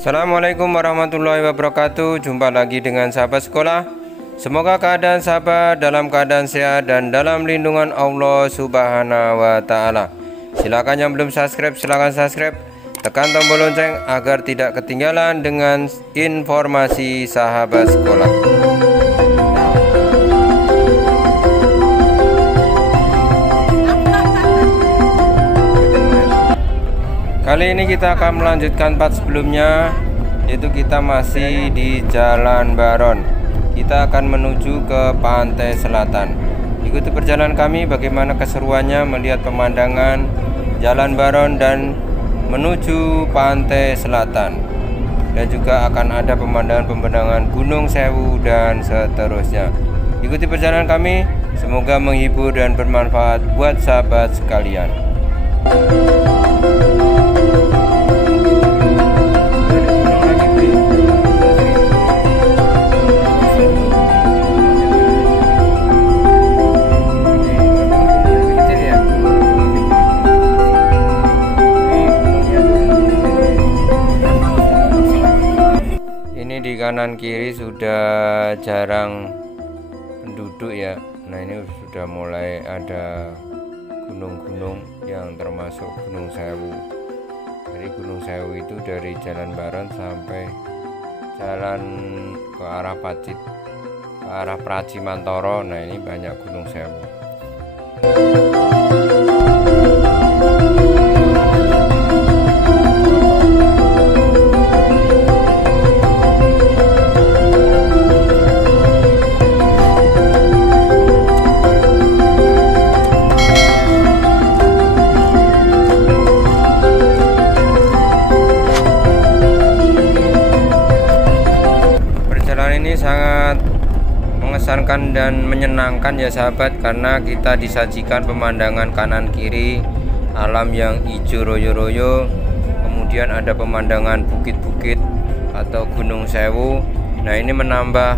Assalamualaikum warahmatullahi wabarakatuh. Jumpa lagi dengan sahabat sekolah. Semoga keadaan sahabat dalam keadaan sehat dan dalam lindungan Allah Subhanahu wa Ta'ala. Silakan yang belum subscribe, silakan subscribe. Tekan tombol lonceng agar tidak ketinggalan dengan informasi sahabat sekolah. Kali ini kita akan melanjutkan part sebelumnya, yaitu kita masih di Jalan Baron. Kita akan menuju ke pantai selatan. Ikuti perjalanan kami bagaimana keseruannya melihat pemandangan Jalan Baron dan menuju pantai selatan. Dan juga akan ada pemandangan Gunung Sewu dan seterusnya. Ikuti perjalanan kami, semoga menghibur dan bermanfaat buat sahabat sekalian. Di kanan kiri sudah jarang penduduk ya. Nah, ini sudah mulai ada gunung-gunung yang termasuk Gunung Sewu. Jadi Gunung Sewu itu dari Jalan Baron sampai jalan ke arah Pacit, ke arah Pracimantoro. Nah, ini banyak Gunung Sewu. Ini sangat mengesankan dan menyenangkan ya sahabat, karena kita disajikan pemandangan kanan kiri alam yang hijau royo-royo, kemudian ada pemandangan bukit-bukit atau Gunung Sewu. Nah, ini menambah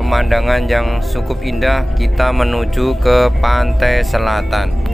pemandangan yang cukup indah. Kita menuju ke pantai selatan.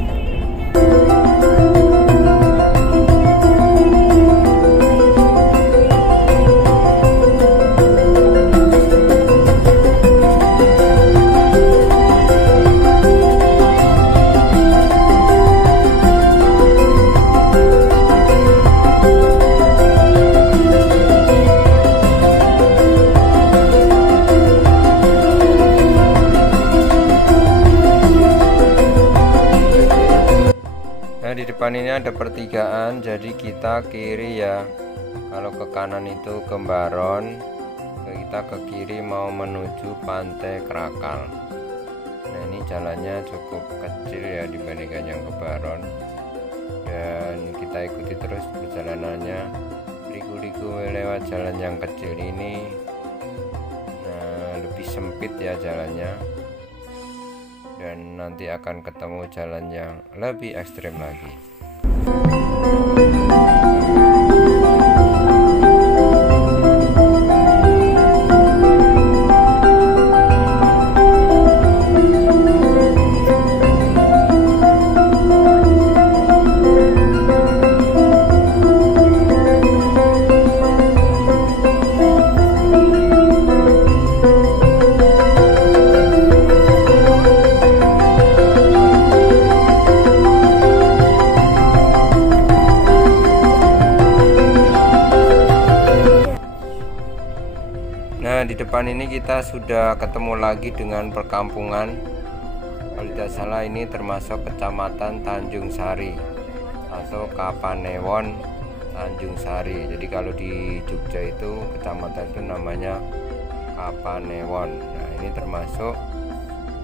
Di depan ini ada pertigaan, jadi kita kiri ya. Kalau ke kanan itu ke Baron, kita ke kiri mau menuju Pantai Krakal. Nah, ini jalannya cukup kecil ya dibandingkan yang ke Baron, dan kita ikuti terus perjalanannya. Liku-liku lewat jalan yang kecil ini. Nah, lebih sempit ya jalannya, dan nanti akan ketemu jalan yang lebih ekstrim lagi. Nah, di depan ini kita sudah ketemu lagi dengan perkampungan. Kalau tidak salah ini termasuk Kecamatan Tanjung Sari atau Kapanewon Tanjung Sari. Jadi kalau di Jogja itu kecamatan itu namanya Kapanewon. Nah, ini termasuk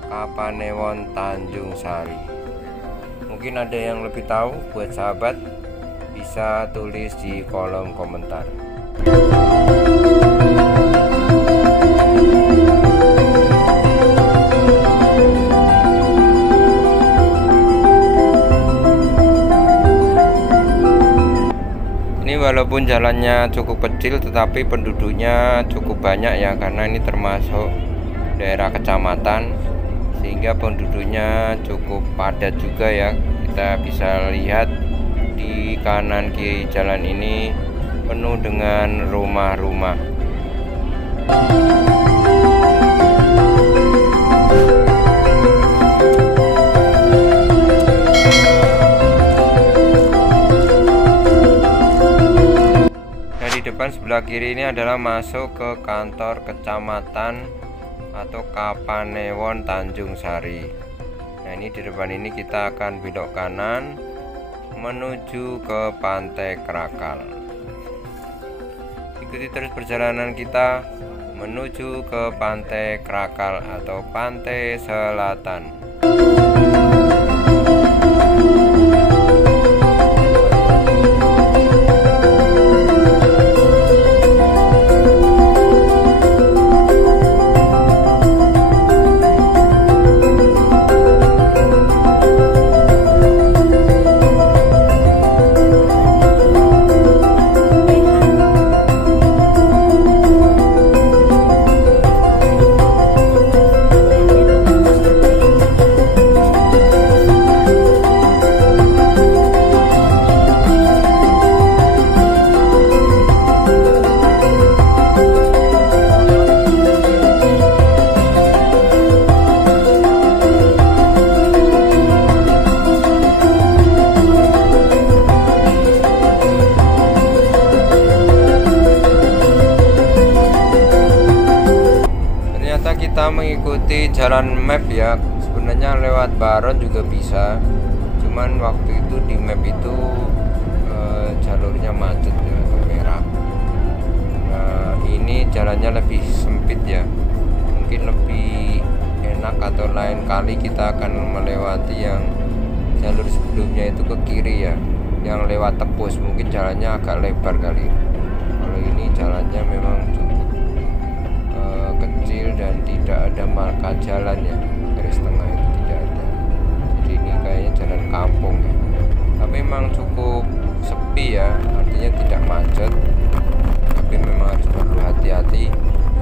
Kapanewon Tanjung Sari. Mungkin ada yang lebih tahu, buat sahabat bisa tulis di kolom komentar. Walaupun jalannya cukup kecil tetapi penduduknya cukup banyak ya, karena ini termasuk daerah kecamatan sehingga penduduknya cukup padat juga ya. Kita bisa lihat di kanan kiri jalan ini penuh dengan rumah-rumah. Nah, di depan sebelah kiri ini adalah masuk ke kantor kecamatan atau Kapanewon Tanjung Sari. Nah, ini di depan ini kita akan belok kanan menuju ke Pantai Krakal. Ikuti terus perjalanan kita menuju ke Pantai Krakal atau Pantai Selatan. Kita mengikuti jalan map ya, sebenarnya lewat Baron juga bisa, cuman waktu itu di map itu jalurnya macet ya, atau merah. Nah, ini jalannya lebih sempit ya, mungkin lebih enak atau lain kali kita akan melewati yang jalur sebelumnya itu ke kiri ya, yang lewat Tepus, mungkin jalannya agak lebar kali. Kalau ini jalannya memang cukup kecil dan tidak ada marka jalan ya, garis tengah itu tidak ada, jadi ini kayaknya jalan kampung ya, tapi memang cukup sepi ya, artinya tidak macet, tapi memang harus perlu hati-hati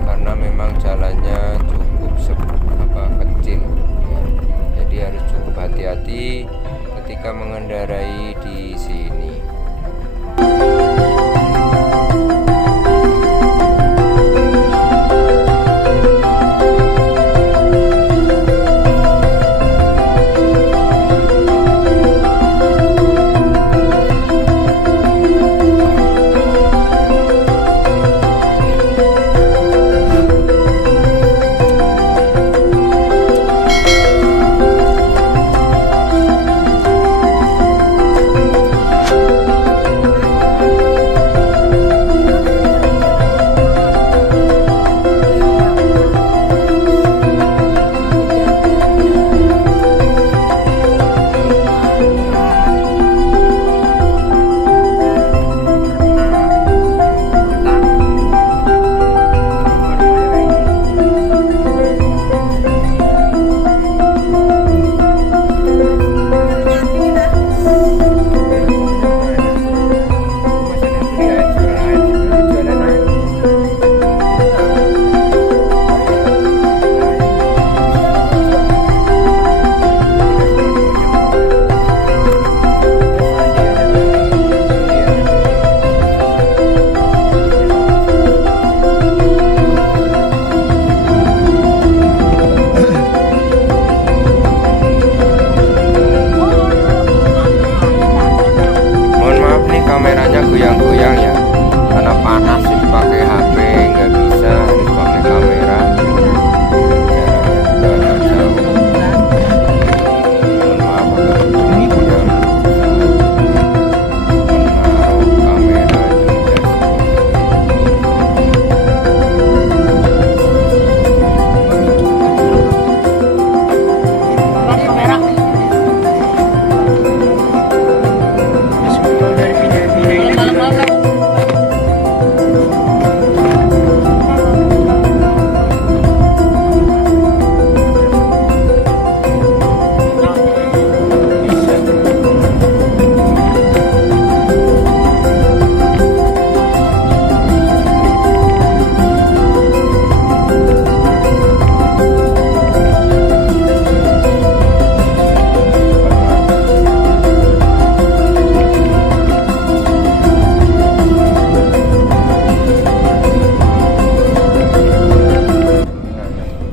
karena memang jalannya cukup kecil ya. Jadi harus cukup hati-hati ketika mengendarai di sini.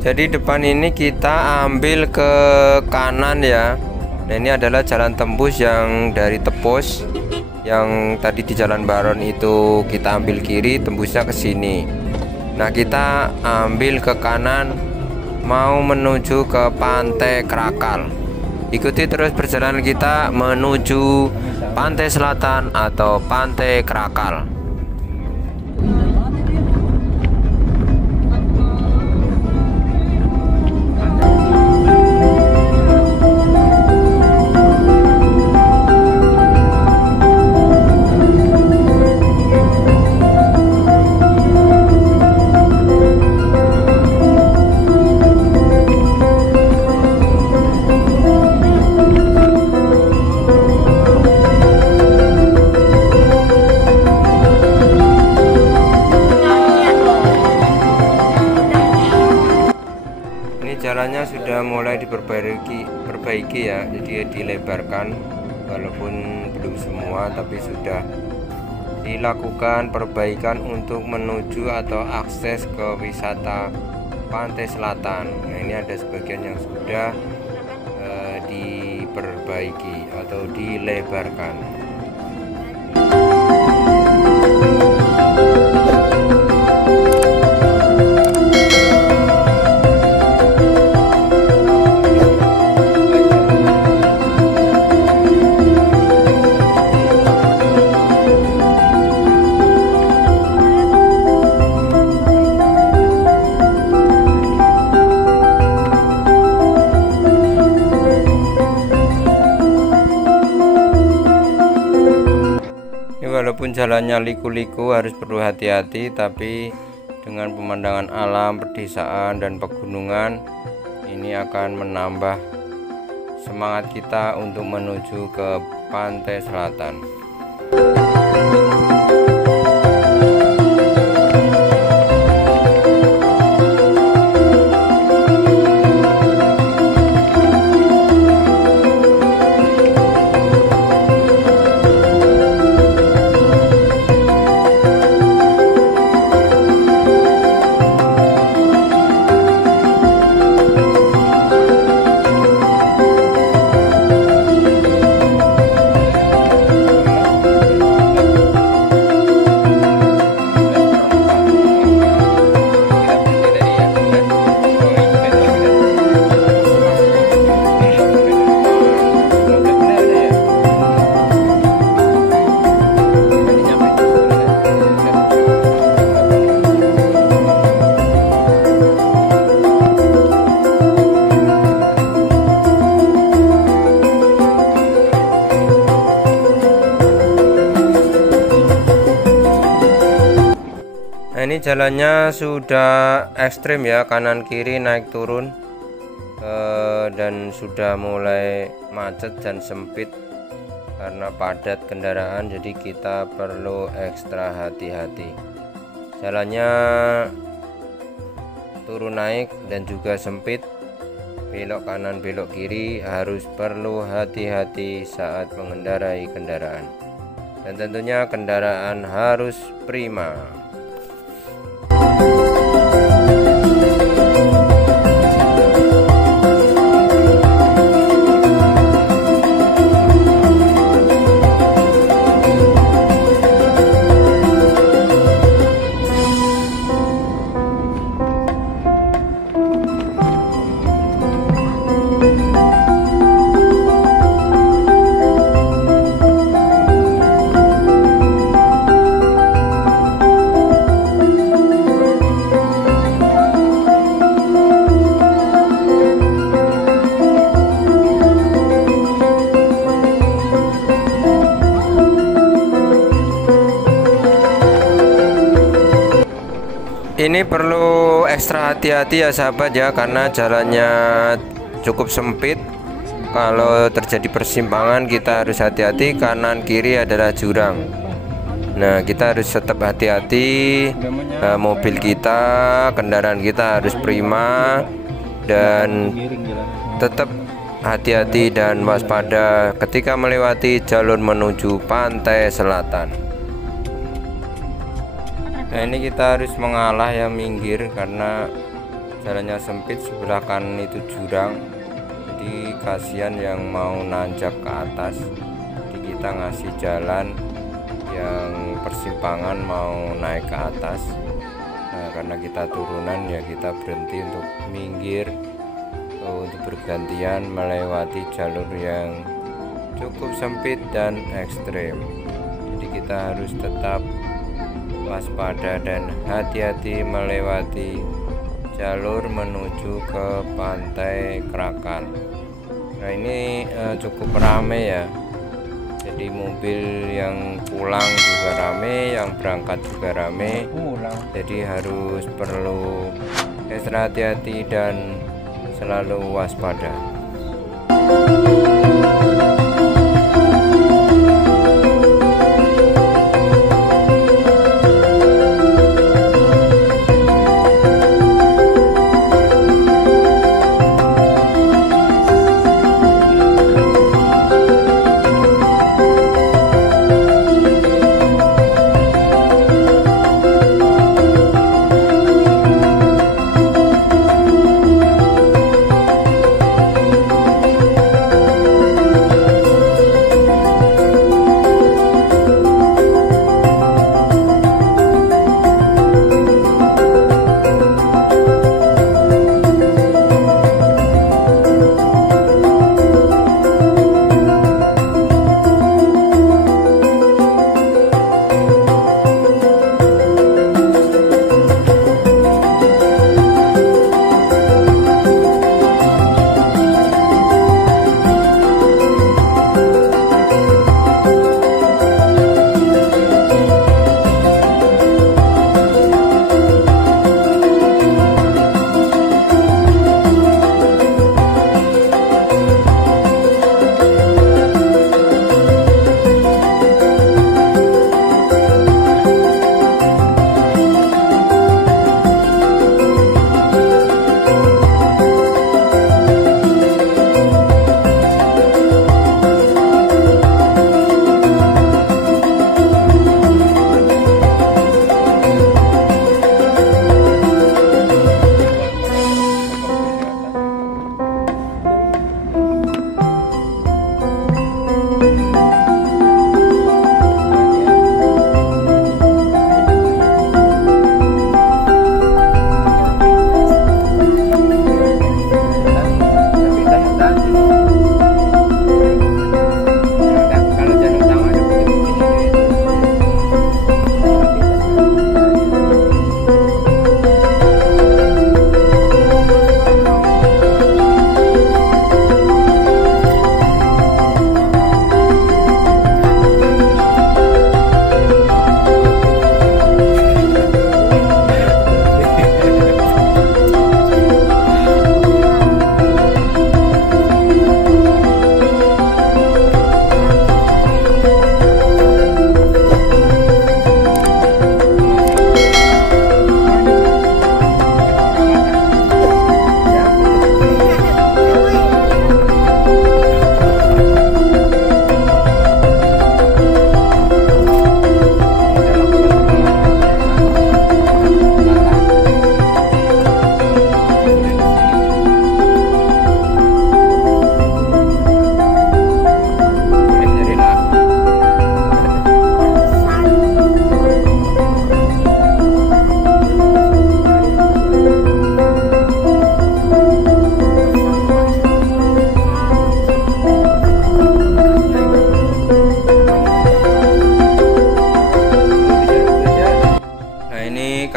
Jadi depan ini kita ambil ke kanan ya. Nah, ini adalah jalan tembus yang dari Tepus. Yang tadi di Jalan Baron itu kita ambil kiri, tembusnya ke sini. Nah, kita ambil ke kanan mau menuju ke Pantai Krakal. Ikuti terus perjalanan kita menuju Pantai Selatan atau Pantai Krakal. Jalannya sudah mulai diperbaiki ya, jadi dilebarkan walaupun belum semua, tapi sudah dilakukan perbaikan untuk menuju atau akses ke wisata Pantai Selatan. Nah, ini ada sebagian yang sudah diperbaiki atau dilebarkan. Walaupun jalannya liku-liku harus perlu hati-hati, tapi dengan pemandangan alam, pedesaan dan pegunungan ini akan menambah semangat kita untuk menuju ke Pantai Selatan. Ini jalannya sudah ekstrim ya, kanan kiri naik turun dan sudah mulai macet dan sempit karena padat kendaraan, jadi kita perlu ekstra hati-hati. Jalannya turun naik dan juga sempit, belok kanan belok kiri, harus perlu hati-hati saat mengendarai kendaraan, dan tentunya kendaraan harus prima. Ini perlu ekstra hati-hati ya sahabat ya, karena jalannya cukup sempit. Kalau terjadi persimpangan kita harus hati-hati, kanan kiri adalah jurang. Nah, kita harus tetap hati-hati, mobil kita, kendaraan kita harus prima, dan tetap hati-hati dan waspada ketika melewati jalur menuju Pantai Selatan. Nah, ini kita harus mengalah ya, minggir, karena jalannya sempit, sebelah kanan itu jurang, jadi kasihan yang mau nanjak ke atas. Jadi kita ngasih jalan yang persimpangan mau naik ke atas. Nah, karena kita turunan ya kita berhenti untuk minggir untuk bergantian melewati jalur yang cukup sempit dan ekstrem. Jadi kita harus tetap waspada dan hati-hati melewati jalur menuju ke Pantai Krakan. Nah, ini cukup rame ya. Jadi mobil yang pulang juga rame, yang berangkat juga rame. Jadi harus perlu ekstra hati-hati dan selalu waspada.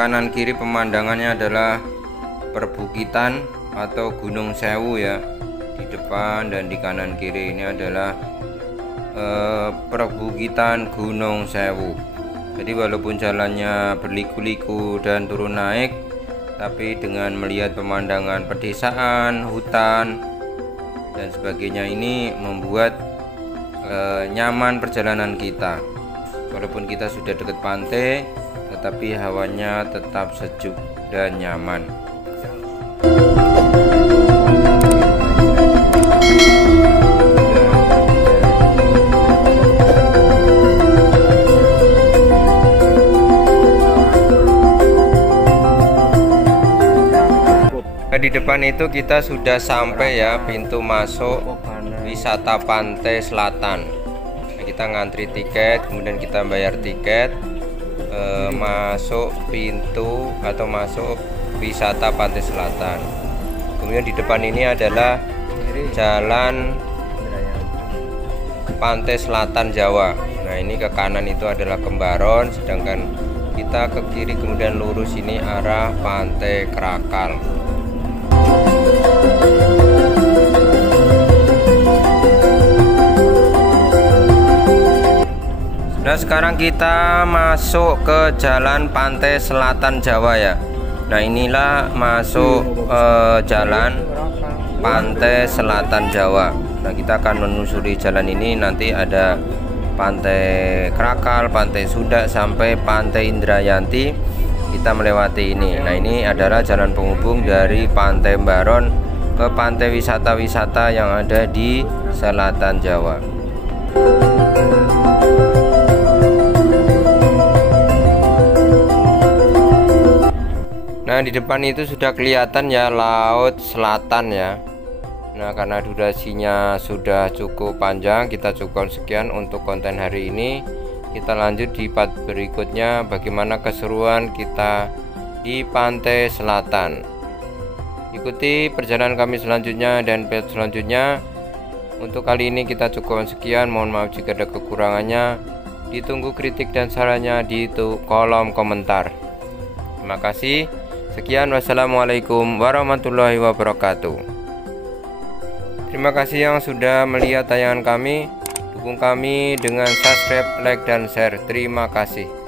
Kanan kiri pemandangannya adalah perbukitan atau Gunung Sewu ya. Di depan dan di kanan kiri ini adalah perbukitan Gunung Sewu. Jadi walaupun jalannya berliku-liku dan turun naik, tapi dengan melihat pemandangan pedesaan, hutan dan sebagainya ini membuat nyaman perjalanan kita. Walaupun kita sudah dekat pantai, tetapi hawanya tetap sejuk dan nyaman. di depan itu kita sudah sampai ya, pintu masuk wisata Pantai Selatan. Nah, kita ngantri tiket, kemudian kita bayar tiket, masuk pintu atau masuk wisata Pantai Selatan. Kemudian di depan ini adalah jalan Pantai Selatan Jawa. Nah, ini ke kanan itu adalah Kembaron, sedangkan kita ke kiri kemudian lurus ini arah Pantai Krakal. Nah, sekarang kita masuk ke jalan Pantai Selatan Jawa ya. Nah, inilah masuk jalan Pantai Selatan Jawa. Nah, kita akan menelusuri jalan ini, nanti ada Pantai Krakal, Pantai Sudak sampai Pantai Indrayanti. Kita melewati ini. Nah, ini adalah jalan penghubung dari Pantai Baron ke pantai wisata-wisata yang ada di selatan Jawa. Nah, di depan itu sudah kelihatan ya Laut Selatan ya. Nah, karena durasinya sudah cukup panjang, kita cukup sekian untuk konten hari ini. Kita lanjut di part berikutnya, bagaimana keseruan kita di Pantai Selatan. Ikuti perjalanan kami selanjutnya dan part selanjutnya. Untuk kali ini kita cukup sekian, mohon maaf jika ada kekurangannya. Ditunggu kritik dan sarannya di kolom komentar. Terima kasih. Sekian, wassalamualaikum warahmatullahi wabarakatuh. Terima kasih yang sudah melihat tayangan kami. Dukung kami dengan subscribe, like, dan share. Terima kasih.